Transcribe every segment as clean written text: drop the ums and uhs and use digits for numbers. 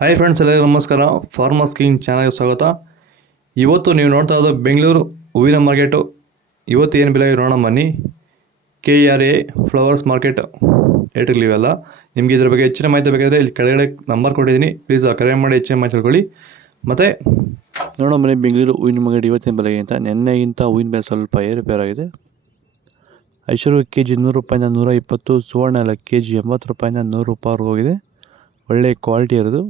Hi friends, ಎಲ್ಲರಿಗೂ ನಮಸ್ಕಾರ. Farmers king ಚಾನಲ್ಗೆ ಸ್ವಾಗತ. ಇವತ್ತು ನೀವು ನೋಡ್ತಾ ಇರೋದು ಬೆಂಗಳೂರು ಹೂವಿನ ಮಾರ್ಕೆಟು. ಇವತ್ತು ಏನು ಬೆಲೆ ನೋಡೋಣ ಬನ್ನಿ. KRA ಫ್ಲವರ್ಸ್ ಮಾರ್ಕೆಟ್ ರೇಟ್ಗಳಿವೆಲ್ಲ. ನಿಮಗೆ ಇದ್ರ ಬಗ್ಗೆ ಹೆಚ್ಚಿನ ಮಾಹಿತಿ ಬೇಕಾದರೆ ಇಲ್ಲಿ ಕೆಳಗಡೆ ನಂಬರ್ ಕೊಟ್ಟಿದ್ದೀನಿ, ಪ್ಲೀಸ್ ಕರೆ ಮಾಡಿ ಹೆಚ್ಚಿನ ಮಾಹಿತಿ ತಿಳ್ಕೊಳ್ಳಿ. ಮತ್ತು ನೋಡೋಣ ಬನ್ನಿ ಬೆಂಗಳೂರು ಹೂವಿನ ಮಾರ್ಕೆಟ್ ಇವತ್ತಿನ ಬೆಲೆಗೆ ಅಂತ. ನಿನ್ನೆಗಿಂತ ಹೂವಿನ ಬೆಲೆ ಸ್ವಲ್ಪ ಏರುಪೇರಾಗಿದೆ. ಐಶ್ವರ್ಯ KG 100 ರೂಪಾಯಿಂದ 120, ಸುವರ್ಣ ಎಲ್ಲ KG 80 ರೂಪಾಯಿಂದ 100 ರೂಪಾಯಿವರೆಗೂ ಹೋಗಿದೆ. ಒಳ್ಳೆ ಕ್ವಾಲಿಟಿ ಇರೋದು.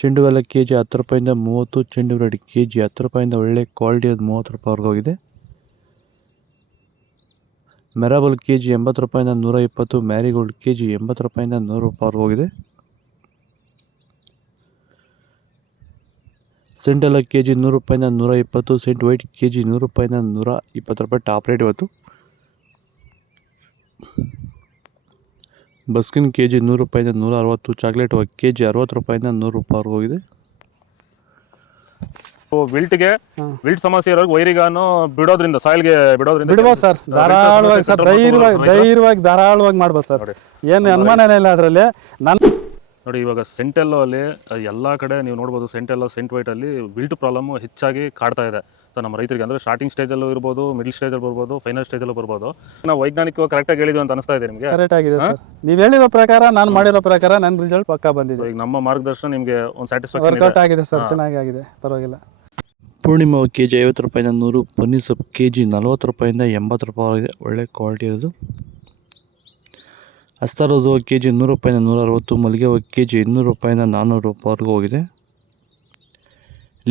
ಚೆಂಡು ಎಲ್ಲ KG 10 ರೂಪಾಯಿಂದ 30, ಚೆಂಡು ರೆಡ್ KG 10 ರೂಪಾಯಿಂದ ಒಳ್ಳೆ ಕ್ವಾಲಿಟಿ ಅದು 30 ರೂಪಾಯಿವರೆಗೂ ಹೋಗಿದೆ. ಮೆರಾಬಲ್ KG 80 ರೂಪಾಯಿಂದ 120, ಮ್ಯಾರಿಗೋಲ್ಡ್ KG 80 ರೂಪಾಯಿಂದ 100 ರೂಪಾಯಿವರೆಗೂ ಹೋಗಿದೆ. ಸೆಂಟ್ ಎಲ್ಲ KG 100 ರೂಪಾಯಿಂದ 120, ಸೆಂಟ್ ವೈಟ್ KG 100 ರೂಪಾಯಿಂದ 120 ರೂಪಾಯಿ ಟಾಪ್ ರೇಟ್ ಇವತ್ತು. ಬಸ್ಕಿನ್ KG 100 ರೂಪಾಯಿಂದ 160, ಚಾಕ್ಲೇಟ್ KG 60 ರೂಪಾಯಿಂದ 100 ರೂಪಾಯಿವರೆಗೂ ಹೋಗಿದೆ. ವಿಲ್ಟ್ ಸಮಸ್ಯೆ ಇರೋರಿಗೆ ವೈರಿಗಾನು ಬಿಡೋದ್ರಿಂದ ಸಾಯಿಲ್ಗೆ ಬಿಡ್ಬೋದು ಸರ್. ಧಾರಾಳವಾಗಿ ಸರ್, ಧೈರ್ಯವಾಗಿ ಧಾರಾಳವಾಗಿ ಮಾಡ್ಬೋದು ಸರ್. ಏನು ಅನುಮಾನನೇ ಇಲ್ಲ ಅದರಲ್ಲಿ. ನೋಡಿ, ಇವಾಗ ಸೆಂಟೆಲ್ಲೋ ಅಲ್ಲಿ ಎಲ್ಲ ಕಡೆ ನೀವು ನೋಡ್ಬೋದು, ಸೆಂಟೆಲ್ಲೋ ಸೆಂಟ್ ವೈಟ್ ಅಲ್ಲಿ ವಿಲ್ಟ್ ಪ್ರಾಬ್ಲಮ್ ಹೆಚ್ಚಾಗಿ ಕಾಡ್ತಾ ಇದೆ. ನಮ್ಮ ರೈತರಿಗೆ ಅಂದರೆ ಸ್ಟಾರ್ಟಿಂಗ್ ಸ್ಟೇಜಲ್ಲೂ ಇರ್ಬೋದು, ಮಿಡಲ್ ಸ್ಟೇಜಲ್ಲಿ ಬರ್ಬೋದು, ಫೈನಲ್ ಸ್ಟೇಜಲ್ಲೂ ಬರ್ಬೋದು. ನಾವು ವೈಜ್ಞಾನಿಕವಾಗಿ ಕರೆಕ್ಟಾಗಿ ಹೇಳಿದ್ವಿ ಅಂತ ಅನಿಸ್ತಾ ಇದೆ ನಿಮಗೆ? ಕರೆಕ್ಟ್ ಆಗಿದೆ ಸರ್. ನೀವು ಹೇಳಿರೋ ಪ್ರಕಾರ, ನಾನು ಮಾಡಿರೋ ಪ್ರಕಾರ ನನ್ನ ರಿಸಲ್ಟ್ ಪಕ್ಕಾ ಬಂದಿದೆ. ಈಗ ನಮ್ಮ ಮಾರ್ಗದರ್ಶನ ನಿಮಗೆ ಒಂದು ಸ್ಯಾಟಿಸ್ಫ್ಯಾಕ್ಷನ್ ವರ್ಕೌಟ್ ಆಗಿದೆ ಸರ್, ಚೆನ್ನಾಗಿ ಆಗಿದೆ, ಪರವಾಗಿಲ್ಲ. ಪೂರ್ಣಿಮಾ KG 50 ರೂಪಾಯಿಂದ 100, ಪನ್ನೀರ್ ಸೊಪ್ಪು KG 40 ರೂಪಾಯಿಂದ 80 ರೂಪಾಯಿ, ಒಳ್ಳೆ ಕ್ವಾಲಿಟಿ ಇರೋದು. ಅಸ್ತಾರೋದು KG 100 ರೂಪಾಯಿಂದ 160, ಮಲ್ಲಿಗೆ ಹೋಗಿ KG 200 ರೂಪಾಯಿಂದ 400 ರೂಪಾಯಿವರೆಗೂ ಹೋಗಿದೆ.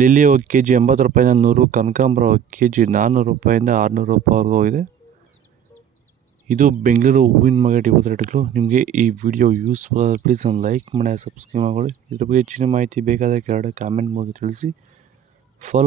ಲಿಲ್ಲಿ ಹೋಗಿ KG 80 ರೂಪಾಯಿಂದ 100, ಕನಕಾಂಬರ ಹೋಗಿ KG 400 ರೂಪಾಯಿಂದ 600 ರೂಪಾಯಿವರೆಗೂ ಹೋಗಿದೆ. ಇದು ಬೆಂಗಳೂರು ಹೂವಿನ ಮಾರ್ಕೆಟ್ ಇವತ್ತು ರೇಟ್ಗಳು. ನಿಮಗೆ ಈ ವಿಡಿಯೋ ಯೂಸ್ಫುಲ್ ಆದರೆ ಪ್ಲೀಸ್ ಒಂದು ಲೈಕ್ ಮಾಡಿ, ಸಬ್ಸ್ಕ್ರೈಬ್ ಮಾಡಿ. ಇದ್ರ ಬಗ್ಗೆ ಹೆಚ್ಚಿನ ಮಾಹಿತಿ ಬೇಕಾದರೆ ಕೆಳಗಡೆ ಕಾಮೆಂಟ್ ಮೂಲಕ ತಿಳಿಸಿ. ಫಾಲೋ